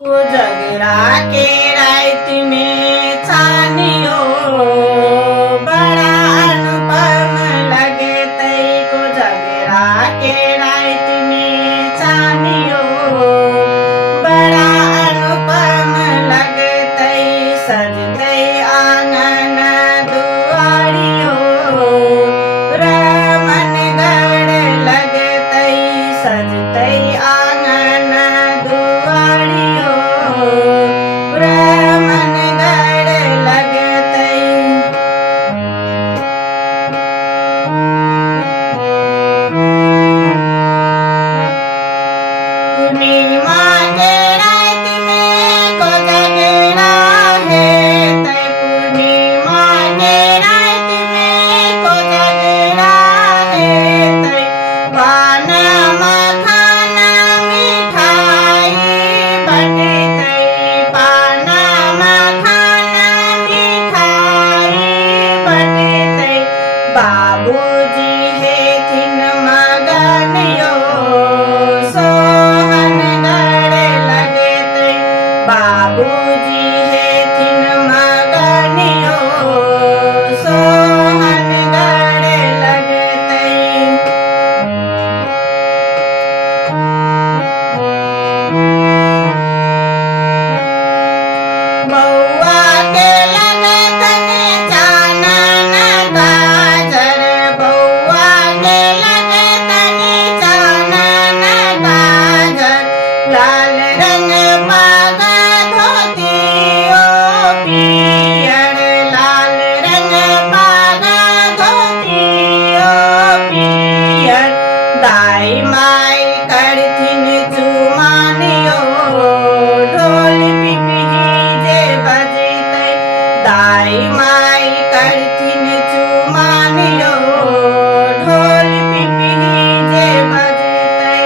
कोजगरा के रात में छानियो बड़ा अनुपम लगतै। कोजगरा के रात में छानियो बड़ा अनुपम लगतै। सजतै आंगन दुआरियो रमनगढ़ लगतै। सजतै आंगन दुआरियो रमनगढ़ लगतै। पूर्णिमा के रात में कोजगरा हेतै। पूर्णिमा के रात में कोजगरा हेतै। पान मखान मिठाई बटतै। पान मखान मिठाई बटतै। बाबूजी हेथिन मगन यो सोहनगढ़ लगतै। बाबूजी हेथिन मगन यो सोहनगढ़ लगतै। बौआ के लगतन चानन काजर। बौआ के लगतन चानन काजर। लाल रंग पाग धोतियो पियर। लाल रंग पाग धोतियो पियर। दाई माई करथिन चुमानियो ढोल पिपही जे बजतै। दाई माई करथिन चुमानियो ढोल पिपही जे बजतै।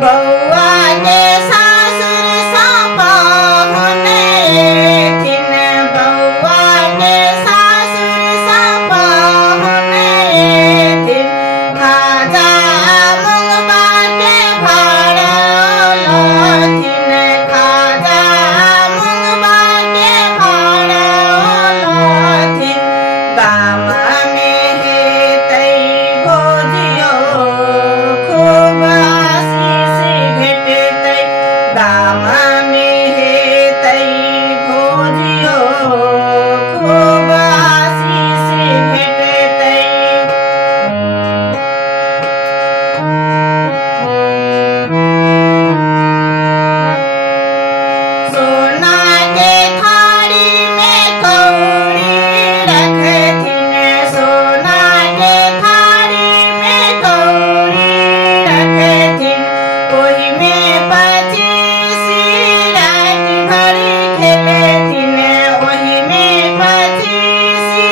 बौआ के सासुर सा पाहुन एथिन। बौआ के सासुर सा पाहुन एथिन। खाजा मुंगबा के भार लथिन। खाजा मुंगबा के भार लथिन। गाम में हेतै भोजियो खूब आशीष भेटतै। गाम में हेतै भोजियो खूब आशीष भेटतै। सोना के थारी में कौड़ी रखथिन। सोना के थारी में कौड़ी रखथिन। ओहि में पचीसी रात भरि खेलथिन। ओहि में पचीसी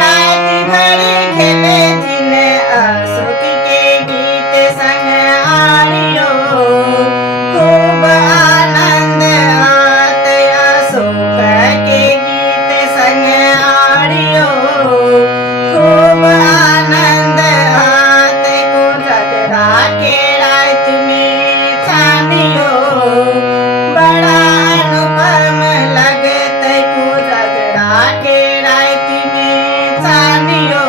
रात भरि खेलथिन। अशोक के गीत संग आरियो खूब आनंद आतै। अशोक के गीत संग आरियो खूब आनंद आतै। कोजगरा के रात में छानियो बड़ा अनुपम लगतै। कोजगरा के रात में छानियो